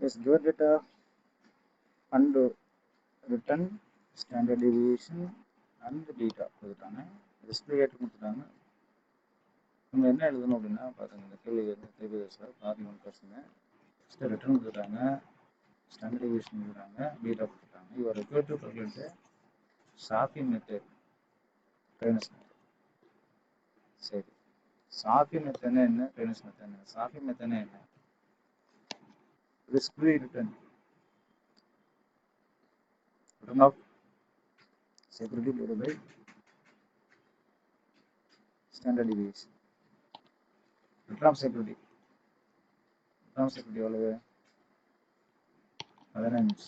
Yes, given data and return standard deviation and beta கொடுத்துட்டாங்க. Display rate கொடுத்துட்டாங்க. நம்ம என்ன எழுதணும் அப்படின்னா பாருங்க, இந்த கேள்வி வந்து தேவையில் பாதி 1% ரிட்டர்ன் கொடுத்துட்டாங்க, ஸ்டாண்டர்ட் டிவியேஷன் கொடுத்துட்டாங்க, பீட்டா கொடுத்துட்டாங்க. You are required to calculate ஷாப்பிங் மெத்தட், ட்ரெயினஸ் மெத்தட். சரி, ஷாப்பிங் மெத்தட்னா என்ன, ட்ரெயினஸ் மெத்தட் என்ன? ஷாப்பிங் மெத்தட்னா என்ன? Risk free return of security divided by standard deviation. Return of security எவ்வளவு? 15.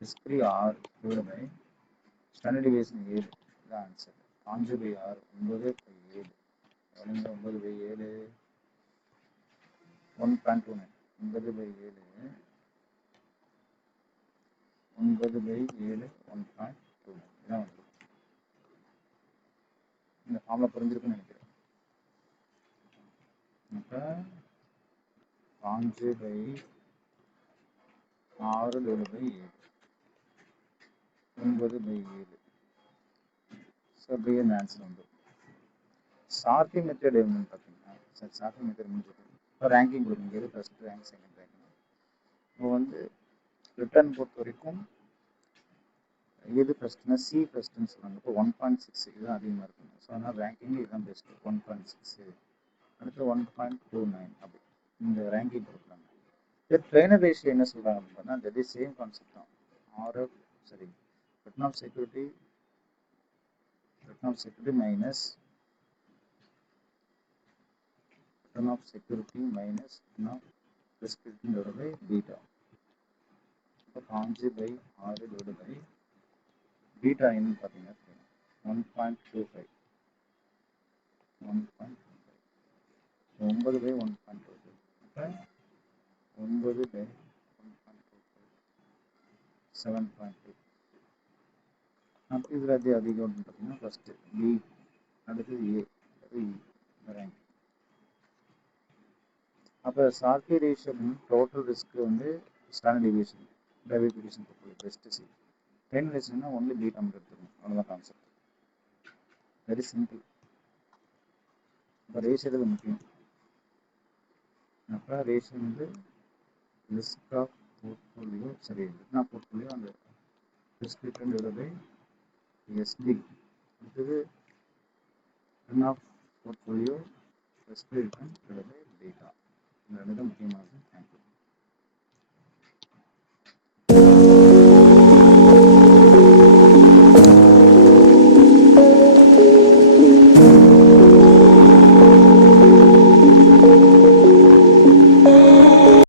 Risk free 6 divided by standard deviation 7. இதுதான் ஆன்சர். 5/6 9/7 எவ்வளோங்க? 9/7 1.29. 9/7 9/7 1.29 இதான் வந்து இந்த ஃபார்மில் புரிஞ்சிருக்குன்னு நினைக்கிறேன். அப்போ 5/6 divided by 7 9/7. ஸோ அப்படியே இந்த ஆன்சர் வந்துடும். ஷார்ட்டிங் மெத்தட் என்னன்னு பார்த்தீங்கன்னா, சரி ஷார்ட்டிங் மெத்தட் முடிஞ்சிடும். இப்போ ரேங்கிங் கொடுக்குங்க, எது ஃபஸ்ட் ரேங்க் செகண்ட் ரேங்க். இப்போ வந்து ரிட்டர்ன் பொறுத்த வரைக்கும் எது ஃபஸ்ட்னா சி ஃபஸ்ட்டுன்னு சொல்லுவாங்க. இப்போ 1.6 இதுதான் அதிகமாக இருக்குங்க. ஸோ அதனால் ரேங்கிங் இதுதான் பெஸ்ட்டு. 1.6 அடுத்து 1.29 அப்படி இந்த ரேங்கிங் கொடுக்குறாங்க. இந்த ட்ரெயினர் ரேஷியோ என்ன சொல்கிறாங்க அப்படின்னா, தட் இஸ் சேம் கான்செப்ட் தான். ஆர்எஃப் சரி return of security minus return of security minus return of risk divided by beta. இப்போ 5/6 divided by beta என்னன்னு பார்த்தீங்கன்னா 1.25 9/1.25 அப்போ 9/1.25 7.2. அப்போ இதில் அதிகம் பார்த்தீங்கன்னா ஃபஸ்ட்டு பி, அடுத்தது ஏ, அடுத்தது இ ரேங்க். அப்போ ஷார்ட்டி ரேஷியோ டோட்டல் ரிஸ்க் வந்து standard deviation diversification best C. Treynor ரேஷியோனா ஒன்லி பீட்டா மட்டும் எடுத்துக்கணும், அவ்வளோதான் கான்செப்ட். Very simple. இப்போ ரேஷியோ முக்கியம். அப்போ ரேஷியோ வந்து ரிஸ்க் ஆஃப் போர்ட்ஃபோலியோ சரி ரிட்டர்ன் ஆஃப் போர்ட்ஃபோலியோ அந்த risk return divided by SD. அடுத்தது return of portfolio risk return divided by beta. இந்த ரெண்டு தான் முக்கியமானது. தேங்க்யூ.